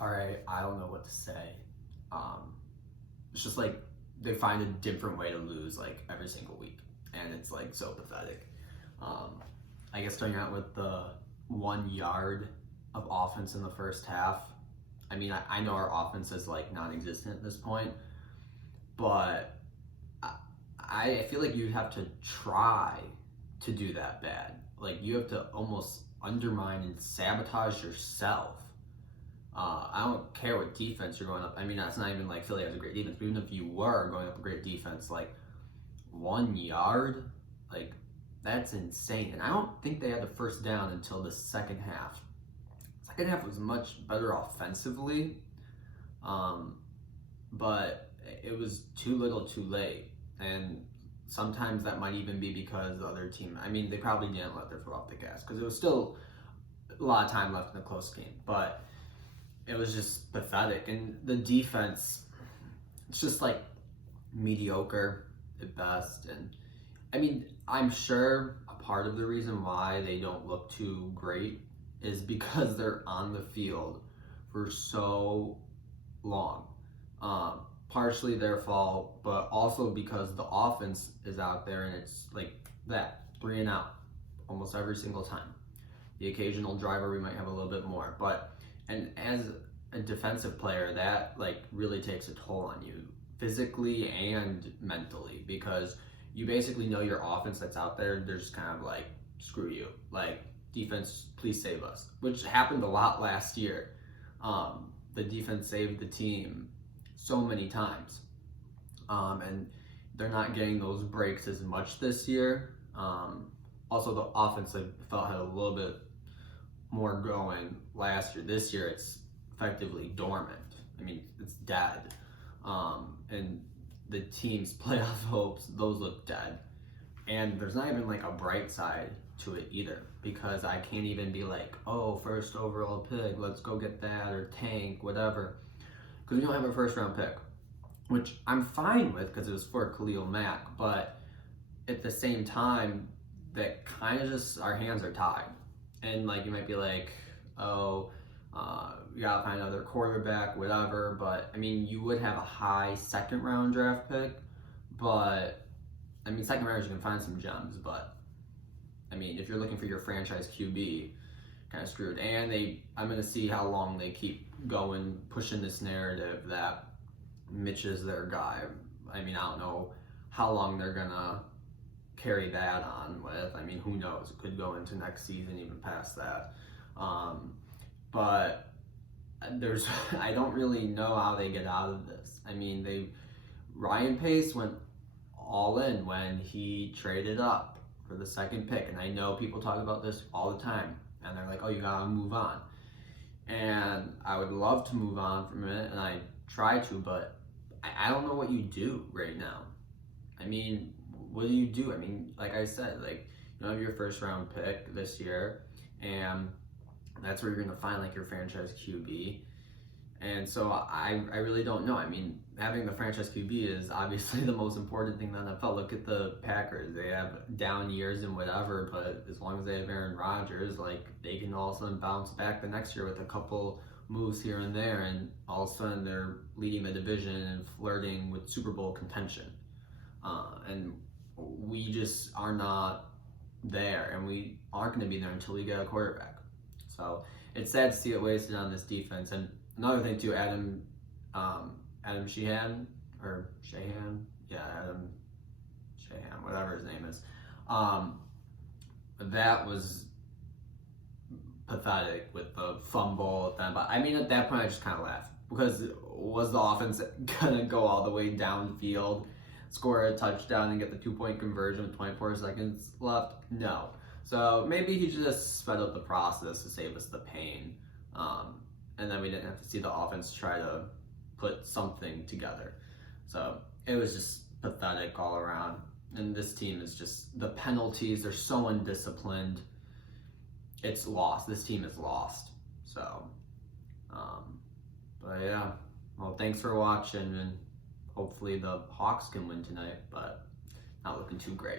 All right, I don't know what to say. Um, it's just like they find a different way to lose like every single week, and it's like so pathetic. Um, I guess starting out with the 1 yard of offense in the first half. I mean, I know our offense is like non-existent at this point, but I, I feel like you'd have to try to do that bad. Like you have to almost undermine and sabotage yourself. I don't care what defense you're going up. I mean, that's not even like Philly has a great defense, but even if you were going up a great defense, like 1 yard, like that's insane. And I don't think they had the first down until the second half. Second half was much better offensively, um, but it was too little, too late. And sometimes that might even be because the other team. I mean, they probably didn't let their foot off the gas because it was still a lot of time left in the close game, but it was just pathetic. And the defense, it's just like mediocre at best. And I mean, I'm sure a part of the reason why they don't look too great is because they're on the field for so long. Partially their fault, but also because the offense is out there and it's like that 3 and out almost every single time. The occasional driver we might have a little bit more, but and as a defensive player, that like really takes a toll on you physically and mentally because you basically know your offense that's out there. They're just kind of like screw you, like defense, please save us, which happened a lot last year. The defense saved the team so many times, and they're not getting those breaks as much this year. Also, the offense I felt had a little bit more going last year. This year, it's effectively dormant. I mean, it's dead. And the team's playoff hopes, those look dead. And there's not even like a bright side to it either because I can't even be like, oh, first overall pick, let's go get that, or tank, whatever. Because we don't have a first round pick, which I'm fine with because it was for Khalil Mack. But at the same time, that kind of just our hands are tied. And like you might be like, oh, you gotta find another quarterback, whatever. But I mean, you would have a high second round draft pick, but I mean, second rounders you can find some gems. But I mean, if you're looking for your franchise QB, kind of screwed. And I'm gonna see how long they keep going, pushing this narrative that Mitch is their guy. I mean, I don't know how long they're gonna carry that on with. I mean, who knows? It could go into next season, even past that. But there's, I don't really know how they get out of this. I mean, Ryan Pace went all in when he traded up for the second pick, and I know people talk about this all the time, and they're like, "Oh, you gotta move on." And I would love to move on from it, and I try to, but I don't know what you do right now. I mean, what do you do? I mean, like I said, like you don't have your first round pick this year, and that's where you're gonna find like your franchise QB. And so I really don't know. I mean, having the franchise QB is obviously the most important thing in the NFL. Look at the Packers. They have down years and whatever, but as long as they have Aaron Rodgers, like they can all of a sudden bounce back the next year with a couple moves here and there, and all of a sudden they're leading the division and flirting with Super Bowl contention. And we just are not there, and we aren't going to be there until we get a quarterback. So it's sad to see it wasted on this defense. And another thing too, Adam Sheehan, Adam Sheehan, whatever his name is. That was pathetic with the fumble at them. But I mean, at that point, I just kind of laughed because was the offense gonna go all the way downfield, score a touchdown, and get the 2-point conversion with 24 seconds left? No. So maybe he just sped up the process to save us the pain. And then we didn't have to see the offense try to put something together. So it was just pathetic all around. And this team is just, the penalties, they're so undisciplined. It's lost. This team is lost. So, but yeah. Well, thanks for watching, and hopefully the Hawks can win tonight, but not looking too great.